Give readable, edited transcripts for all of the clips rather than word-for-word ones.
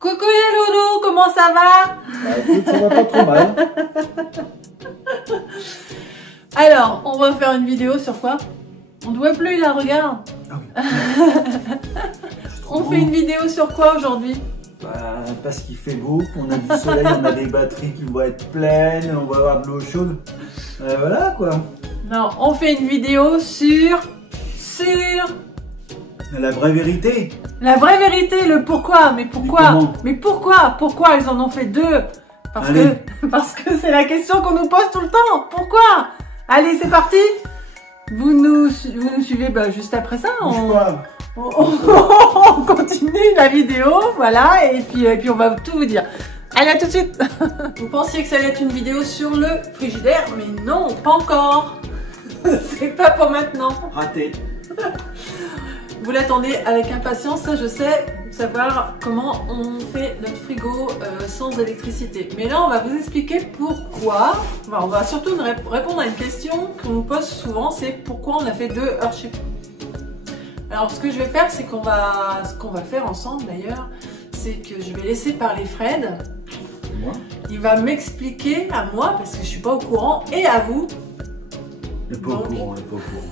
Coucou les loulous, comment ça va? Bah écoute, ça va pas trop mal. Alors, on va faire une vidéo sur quoi? On ne voit plus là, regarde. Ah oui. On fait une vidéo sur quoi aujourd'hui? Bah, parce qu'il fait beau, on a du soleil, on a des batteries qui vont être pleines, on va avoir de l'eau chaude. Voilà quoi. Non, on fait une vidéo sur La vraie vérité. la vraie vérité, le pourquoi. Mais pourquoi? Mais pourquoi? Pourquoi ils en ont fait deux? Parce que c'est la question qu'on nous pose tout le temps. Pourquoi? Allez, c'est parti. Vous nous suivez juste après ça. On continue la vidéo, voilà, et puis on va tout vous dire. Allez, à tout de suite. Vous pensiez que ça allait être une vidéo sur le frigidaire, mais non, pas encore. C'est pas pour maintenant. Raté. Vous l'attendez avec impatience, ça je sais, savoir comment on fait notre frigo sans électricité. Mais là, on va vous expliquer pourquoi. Enfin, on va surtout répondre à une question qu'on nous pose souvent, c'est pourquoi on a fait deux Earthship. Alors, ce que je vais faire, c'est ce qu'on va faire ensemble d'ailleurs, c'est que je vais laisser parler Fred. Moi. Il va m'expliquer à moi, parce que je suis pas au courant, et à vous. Il n'est pas au courant, il n'est pas au courant.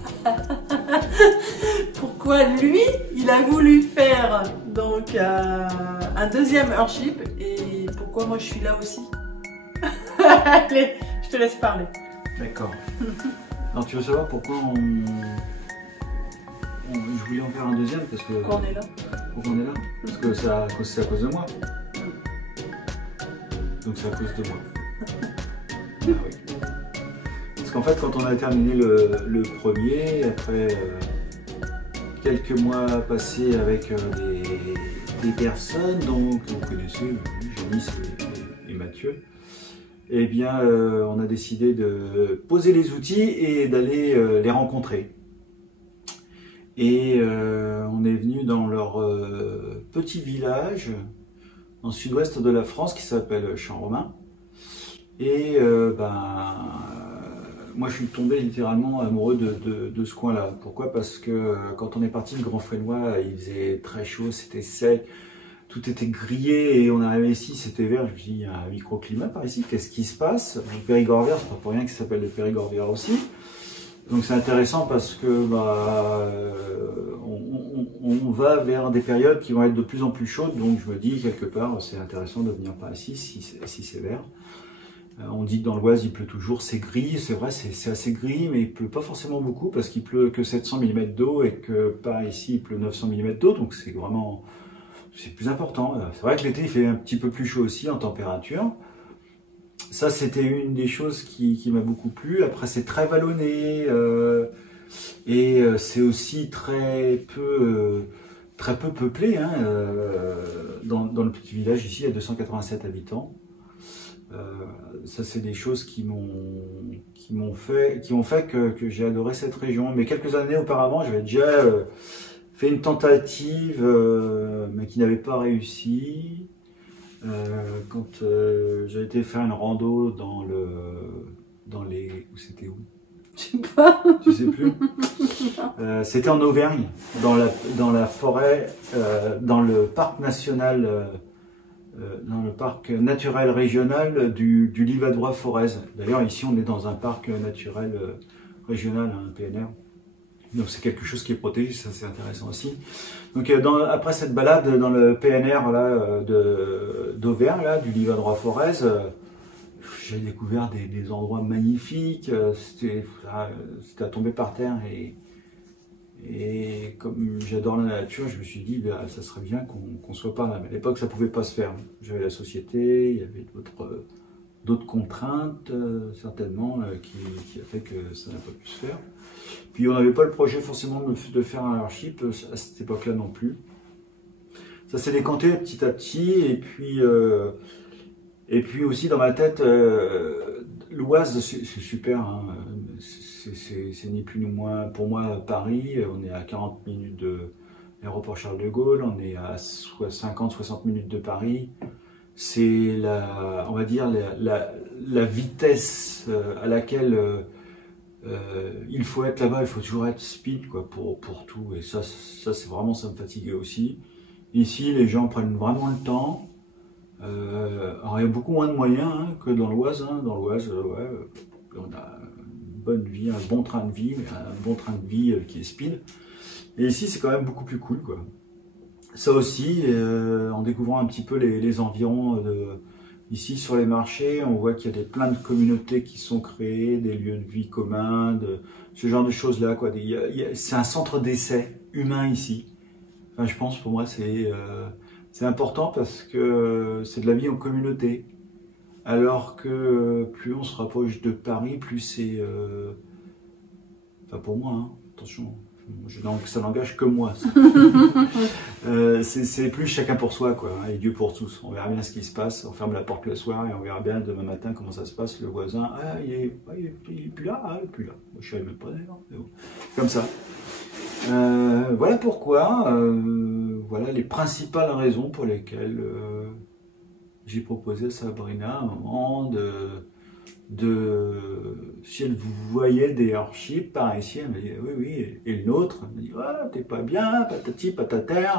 Pourquoi lui, il a voulu faire donc un deuxième Earthship et pourquoi moi je suis là aussi. Allez, je te laisse parler. D'accord. Alors tu veux savoir pourquoi je voulais en faire un deuxième parce que... Pourquoi on est là? Pourquoi on est là? Parce que c'est à cause de moi. Donc c'est à cause de moi. Ah oui. Parce qu'en fait, quand on a terminé le premier, après quelques mois passés avec des personnes, donc vous connaissez, Janice et Mathieu, eh bien, on a décidé de poser les outils et d'aller les rencontrer. Et on est venu dans leur petit village, dans le sud-ouest de la France, qui s'appelle Champ-Romain. Et moi, je suis tombé littéralement amoureux de ce coin-là. Pourquoi? Parce que quand on est parti de Grand Fresnois, il faisait très chaud, c'était sec, tout était grillé et on est arrivé ici, c'était vert. Je me suis dit, il y a un microclimat par ici, qu'est-ce qui se passe? Le Périgord vert, c'est pas pour rien qu'il s'appelle le Périgord vert aussi. Donc c'est intéressant parce que on va vers des périodes qui vont être de plus en plus chaudes. Donc je me dis, quelque part, c'est intéressant de venir par ici, si c'est vert. On dit que dans l'Oise il pleut toujours, c'est gris, c'est vrai, c'est assez gris, mais il pleut pas forcément beaucoup parce qu'il pleut que 700 mm d'eau et que par ici il pleut 900 mm d'eau, donc c'est vraiment, c'est plus important. C'est vrai que l'été il fait un petit peu plus chaud aussi en température. Ça c'était une des choses qui m'a beaucoup plu. Après c'est très vallonné et c'est aussi très peu peuplé. Hein, dans le petit village ici il y a 287 habitants. Ça c'est des choses qui ont fait que j'ai adoré cette région. Mais quelques années auparavant, j'avais déjà fait une tentative, mais qui n'avait pas réussi. Quand j'ai été faire une rando où c'était où? Je sais pas. Je sais plus. C'était en Auvergne, dans la forêt, dans le parc national. Dans le parc naturel régional du Livradois-Forez. D'ailleurs, ici, on est dans un parc naturel régional, un PNR. Donc, c'est quelque chose qui est protégé, ça c'est intéressant aussi. Donc, après cette balade dans le PNR d'Auvergne, du Livradois-Forez, j'ai découvert des endroits magnifiques. C'était à tomber par terre et comme j'adore la nature, je me suis dit, ça serait bien qu'on soit par là. Mais à l'époque, ça ne pouvait pas se faire. J'avais la société, il y avait d'autres contraintes, certainement, qui a fait que ça n'a pas pu se faire. Puis on n'avait pas le projet forcément de faire un Earthship à cette époque-là non plus. Ça s'est décanté petit à petit, et puis aussi dans ma tête, l'Oise, c'est super, hein. C'est ni plus ni moins pour moi Paris. On est à 40 minutes de l'aéroport Charles de Gaulle, on est à 50-60 minutes de Paris. C'est on va dire la vitesse à laquelle il faut être là-bas, il faut toujours être speed quoi, pour tout. Et ça c'est vraiment, ça me fatiguait aussi. Ici, les gens prennent vraiment le temps. Alors il y a beaucoup moins de moyens hein, que dans l'Oise. Hein. Dans l'Oise, ouais, on a une bonne vie, un bon train de vie, mais un bon train de vie qui est speed. Et ici, c'est quand même beaucoup plus cool, quoi. Ça aussi, en découvrant un petit peu les environs ici sur les marchés, on voit qu'il y a plein de communautés qui sont créées, des lieux de vie communs, ce genre de choses-là, quoi. C'est un centre d'essai humain ici. Enfin, je pense, pour moi, c'est important parce que c'est de la vie en communauté. Alors que plus on se rapproche de Paris, plus c'est... Enfin, pour moi, hein, attention, ça n'engage que moi. C'est plus chacun pour soi, quoi, hein, et Dieu pour tous. On verra bien ce qui se passe, on ferme la porte le soir et on verra bien demain matin comment ça se passe. Le voisin, ah, il est plus là, ah, il est plus là. Moi, je savais même pas d'ailleurs. Comme ça. Voilà pourquoi, voilà les principales raisons pour lesquelles j'ai proposé à Sabrina à un moment si elle voyait des Earthships par ici, elle me dit oui, oui, et le nôtre, elle me dit ah, t'es pas bien, patati patater.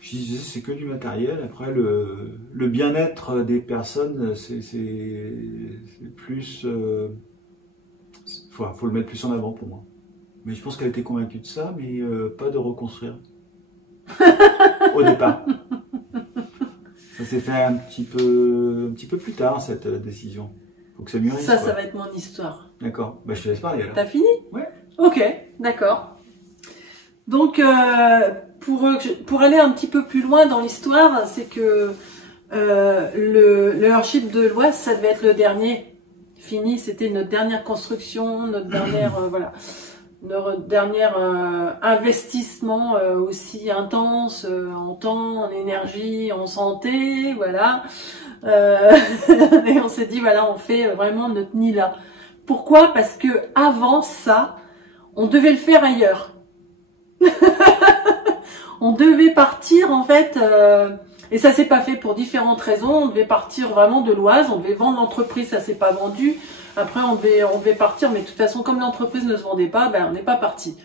Je disais c'est que du matériel. Après le bien-être des personnes, c'est plus, faut le mettre plus en avant pour moi. Mais je pense qu'elle était convaincue de ça, mais pas de reconstruire au départ. Ça s'est fait un petit peu plus tard cette décision. Faut que ça mûrisse. Ça va être mon histoire. D'accord. Bah, je te laisse parler alors. T'as fini? Ouais. Ok, d'accord. Donc, pour aller un petit peu plus loin dans l'histoire, c'est que le Earthship de l'Oise, ça devait être le dernier. Fini, c'était notre dernière construction, notre dernière, voilà, notre dernier investissement aussi intense en temps, en énergie, en santé, voilà. Et on s'est dit, voilà, on fait vraiment notre nid là. Pourquoi? Parce que avant ça, on devait le faire ailleurs. On devait partir en fait, et ça s'est pas fait pour différentes raisons. On devait partir vraiment de l'Oise, on devait vendre l'entreprise, ça s'est pas vendu. Après on devait partir, mais de toute façon comme l'entreprise ne se vendait pas, ben on n'est pas parti.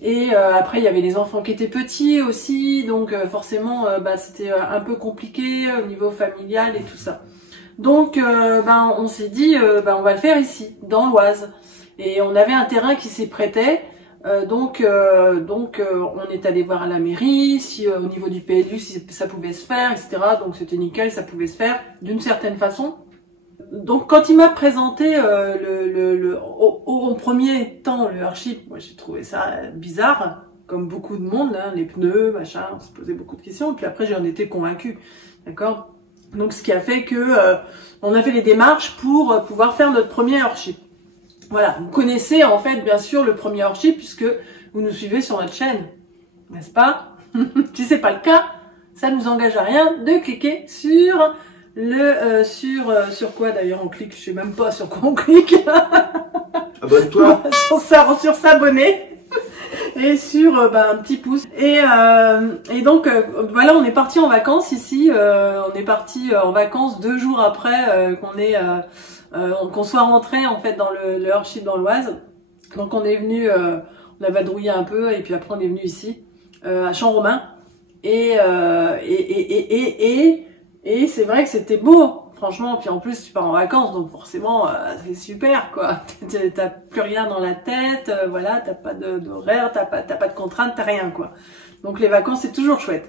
Et après il y avait les enfants qui étaient petits aussi, donc forcément c'était un peu compliqué au niveau familial et tout ça. Donc on s'est dit on va le faire ici, dans l'Oise. Et on avait un terrain qui s'y prêtait. Donc on est allé voir à la mairie si au niveau du PLU si ça pouvait se faire, etc. Donc c'était nickel, ça pouvait se faire d'une certaine façon. Donc quand il m'a présenté au premier temps le Earthship, moi j'ai trouvé ça bizarre, comme beaucoup de monde, hein, les pneus, machin, on se posait beaucoup de questions. Et puis après j'en étais convaincue, d'accord. Donc ce qui a fait que on a fait les démarches pour pouvoir faire notre premier Earthship. Voilà, vous connaissez en fait bien sûr le premier Earthship puisque vous nous suivez sur notre chaîne, n'est-ce pas? Si c'est pas le cas, ça nous engage à rien de cliquer sur sur quoi d'ailleurs on clique, je sais même pas sur quoi on clique. Abonne-toi. sur s'abonner et sur un petit pouce. Et donc voilà, on est parti en vacances ici. On est parti en vacances 2 jours après qu'on soit rentré en fait dans le Earthship dans l'Oise. Donc on est venu, on a vadrouillé un peu et puis après on est venu ici à Champ-Romain et c'est vrai que c'était beau franchement. Puis en plus tu pars en vacances donc forcément c'est super quoi. T'as plus rien dans la tête, voilà, t'as pas d'horaire, t'as pas de contraintes, t'as rien quoi. Donc les vacances c'est toujours chouette.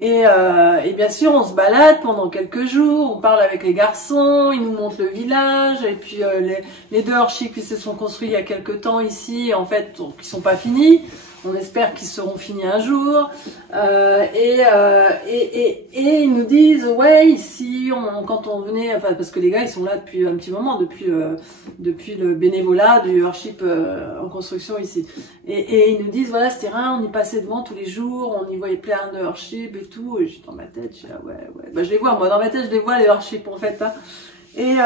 Et bien sûr, on se balade pendant quelques jours, on parle avec les garçons, ils nous montrent le village, et puis les 2 Earthships qui se sont construits il y a quelques temps ici, en fait, qui sont pas finis. On espère qu'ils seront finis un jour. Et ils nous disent, ouais, ici, quand on venait, enfin, parce que les gars, ils sont là depuis un petit moment, depuis le bénévolat du Earthship en construction ici. Et ils nous disent, voilà, ce terrain, on y passait devant tous les jours, on y voyait plein de Earthship et tout. Et dans ma tête, je suis là, ouais. Bah, je les vois, moi, dans ma tête, je les vois, les Earthship, en fait. Hein. Et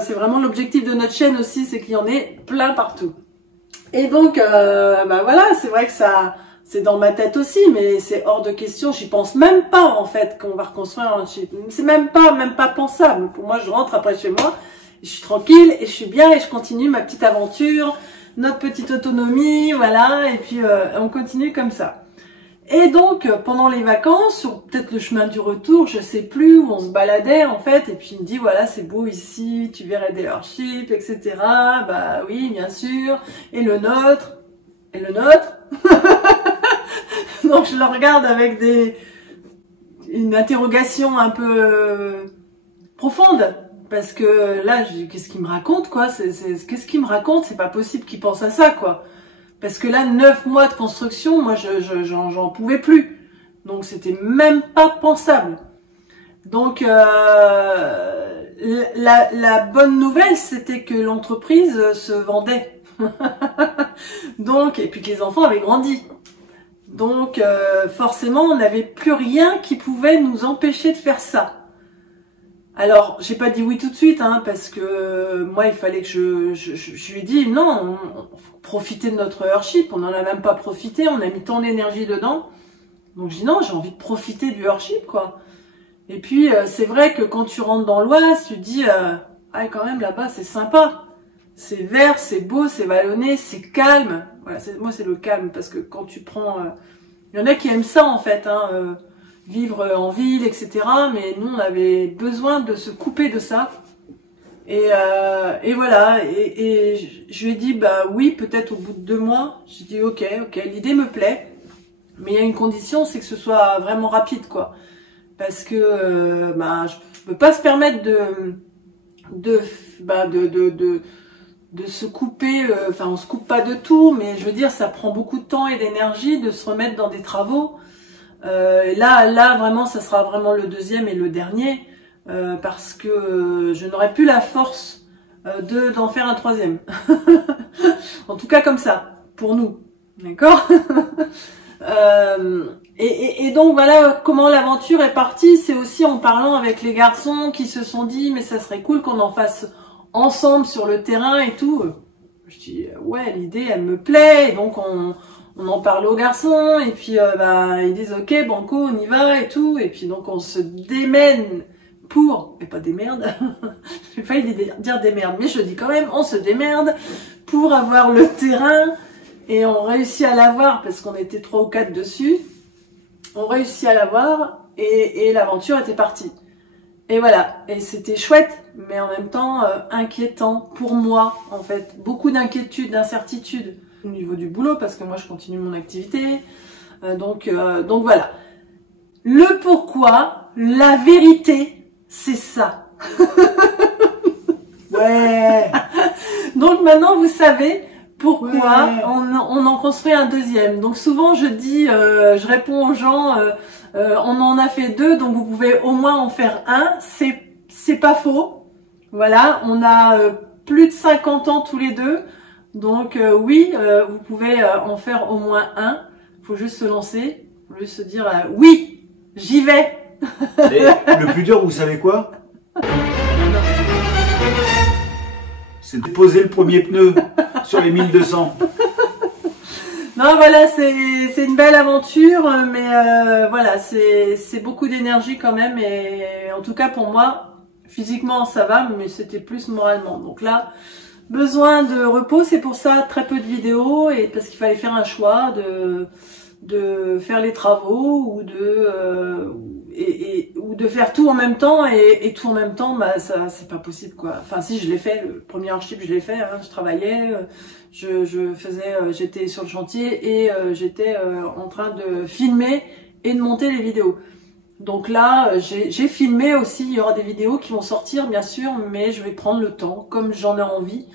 c'est vraiment l'objectif de notre chaîne aussi, c'est qu'il y en ait plein partout. Et donc, voilà, c'est vrai que ça, c'est dans ma tête aussi, mais c'est hors de question. J'y pense même pas en fait qu'on va reconstruire un Earthship. C'est même pas pensable. Pour moi, je rentre après chez moi, je suis tranquille et je suis bien et je continue ma petite aventure, notre petite autonomie, voilà. Et puis on continue comme ça. Et donc, pendant les vacances, ou peut-être le chemin du retour, je sais plus, où on se baladait en fait, et puis il me dit, voilà, c'est beau ici, tu verrais des Earthships, etc. Bah oui, bien sûr. Et le nôtre? Et le nôtre? Donc je le regarde avec une interrogation un peu profonde. Parce que là, qu'est-ce qu'il me raconte, quoi? Qu'est-ce qu'il me raconte? C'est pas possible qu'il pense à ça, quoi. Parce que là, 9 mois de construction, moi, j'en pouvais plus. Donc, c'était même pas pensable. Donc, la bonne nouvelle, c'était que l'entreprise se vendait. Donc, et puis que les enfants avaient grandi. Donc, forcément, on n'avait plus rien qui pouvait nous empêcher de faire ça. Alors, j'ai pas dit oui tout de suite, hein, parce que moi, il fallait que je lui ai dit non, on faut profiter de notre Earthship, on n'en a même pas profité, on a mis tant d'énergie dedans. Donc, je dis non, j'ai envie de profiter du Earthship, quoi. Et puis, c'est vrai que quand tu rentres dans l'Oise, tu te dis, ah, quand même, là-bas, c'est sympa. C'est vert, c'est beau, c'est vallonné, c'est calme. Voilà, moi, c'est le calme, parce que quand tu prends... il y en a qui aiment ça, en fait, hein, vivre en ville, etc. Mais nous, on avait besoin de se couper de ça. Et voilà. Et je lui ai dit, bah oui, peut-être au bout de 2 mois. J'ai dit, ok, l'idée me plaît. Mais il y a une condition, c'est que ce soit vraiment rapide, quoi. Parce que bah, je peux pas se permettre de se couper. Enfin, on se coupe pas de tout, mais je veux dire, ça prend beaucoup de temps et d'énergie de se remettre dans des travaux. Là, vraiment, ça sera vraiment le 2e et le dernier, parce que je n'aurai plus la force d'en faire un 3e. En tout cas, comme ça, pour nous, d'accord. Et donc voilà comment l'aventure est partie. C'est aussi en parlant avec les garçons qui se sont dit, mais ça serait cool qu'on en fasse ensemble sur le terrain et tout. Je dis, ouais, l'idée, elle me plaît, et donc on en parle aux garçons, et puis bah, ils disent ok, banco, on y va et tout, et puis donc on se démène pour, et pas des merdes, j'ai failli dire des merdes, mais je dis quand même, on se démerde pour avoir le terrain, et on réussit à l'avoir parce qu'on était 3 ou 4 dessus, on réussit à l'avoir, et l'aventure était partie. Et voilà, et c'était chouette, mais en même temps inquiétant pour moi, en fait, beaucoup d'inquiétude, d'incertitude au niveau du boulot, parce que moi je continue mon activité, donc voilà. Le pourquoi, la vérité, c'est ça. Ouais. Donc maintenant vous savez pourquoi ouais. on en construit un 2e. Donc souvent je dis, je réponds aux gens, on en a fait 2, donc vous pouvez au moins en faire un. C'est pas faux. Voilà, on a plus de 50 ans tous les deux. Donc oui, vous pouvez en faire au moins un. Faut juste se lancer, faut juste se dire oui, j'y vais. Et le plus dur, vous savez quoi? C'est de poser le premier pneu sur les 1200. Non, voilà, c'est une belle aventure, mais voilà, c'est beaucoup d'énergie quand même. Et en tout cas pour moi, physiquement ça va, mais c'était plus moralement. Donc là, besoin de repos, c'est pour ça très peu de vidéos, et parce qu'il fallait faire un choix de faire les travaux ou de faire tout en même temps, et tout en même temps, bah ça c'est pas possible, quoi. Enfin si, je l'ai fait, le premier Earthship je l'ai fait, hein, je travaillais, j'étais sur le chantier, et j'étais en train de filmer et de monter les vidéos. Donc là, j'ai filmé aussi, il y aura des vidéos qui vont sortir bien sûr, mais je vais prendre le temps, comme j'en ai envie,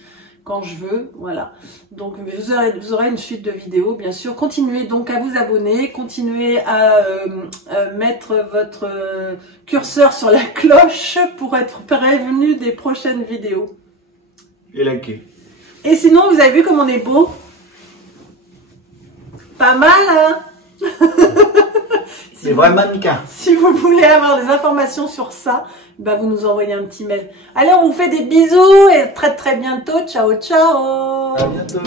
quand je veux, voilà. Donc vous aurez une suite de vidéos, bien sûr. Continuez donc à vous abonner, continuez à mettre votre curseur sur la cloche pour être prévenu des prochaines vidéos. Et likez. Et sinon, vous avez vu comme on est beau? Pas mal, hein? C'est vrai mannequin. Si vous voulez avoir des informations sur ça, bah vous nous envoyez un petit mail. Allez, on vous fait des bisous et très bientôt. Ciao, ciao. À bientôt.